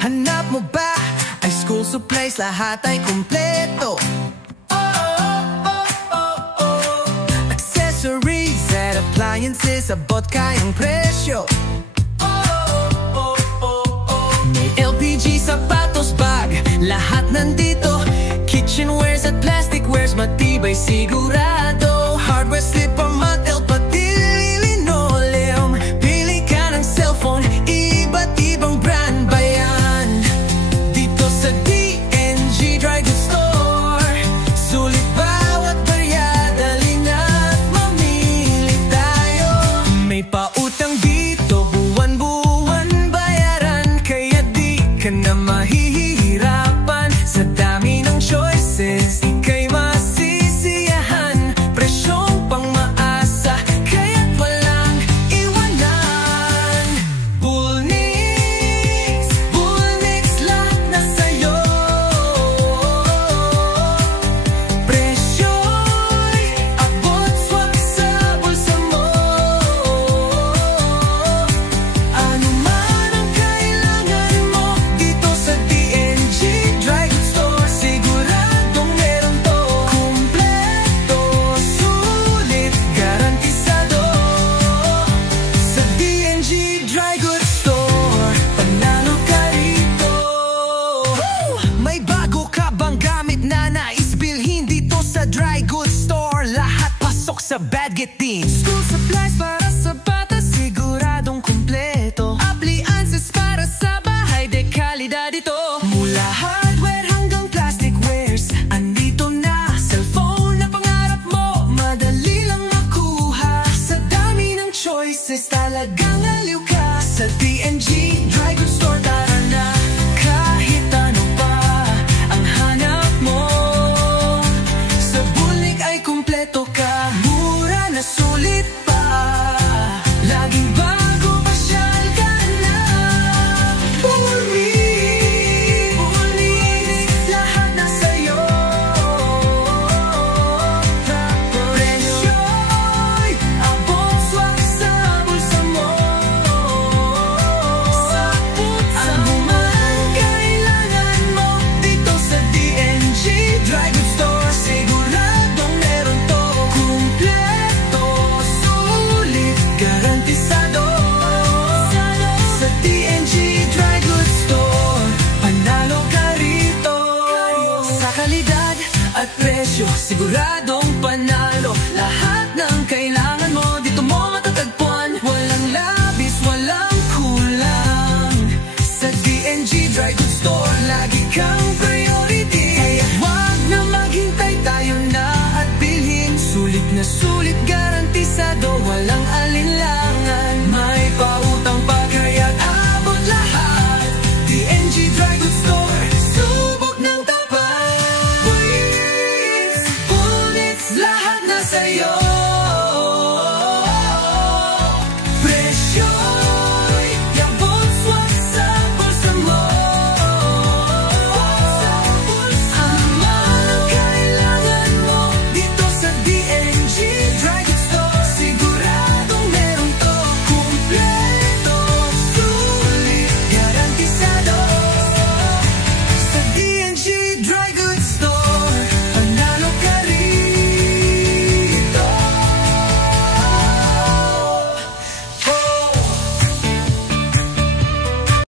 Hanap mo ba ay school supplies, lahat ay kumpleto. Accessories at appliances, abot kayang presyo. May LPG, sapatos, bag, lahat nandito. Kitchenwares at plasticwares, matibay sigurado. Hardware, slipper, mat, pati linoleum. Pili ka ng cellphone, iba't ibang brand ba yan? Dito sa DNG Dry Goods Store, sulit bawat baryada, lina't mamili tayo. May pautang dito, buwan-buwan bayaran, kaya di ka na mahihirapan. Sa dami ng choices, ika'y masisiyahan. Presyong pang-maasa, kaya't walang iwanan. Bulnix, Bulnix, lahat na sa'yo. Presyo'y abot, swak sa bulsa mo. Ano man ang kailangan mo, dito sa DNG Dry Goods Store, siguradong meron to. Kumpleto, sulit, garantisado. Sa DNG Dry Goods Store, panalo ka rito. May bago ka bang gamit na nais bilhin dito sa Dry Goods Store? Lahat pasok sa Badgetin. School supplies para sa bata, siguradong kumpleto. Appliances para sa bahay, de kalidad ito. Mula hardware hanggang plasticwares, andito na. Cellphone na pangarap mo, madali lang makuha. Sa dami ng choices, talagang aliw ka. Sa DNG Dry Goods Store, tara na. Kahit ano pa ang hanap mo, sa Bulnix ay kumpleto ka. Mura na sulit pa, laging bago, pasyal ka na. Bulnix, Bulnix, lahat na sa'yo. Presyo'y abot, swak sa bulsa mo. Ano man kailangan mo, dito sa DNG Dry Goods Store, siguradong meron to. Kumpleto, sulit, garantisado. Sa DNG Dry Goods Store, panalo ka rito. Sa kalidad at presyo, siguradong panalo. Lahat ng kailangan mo, dito mo matatagpuan. Walang labis, walang kulang. Sa DNG Dry Goods Store, lagi kang priority.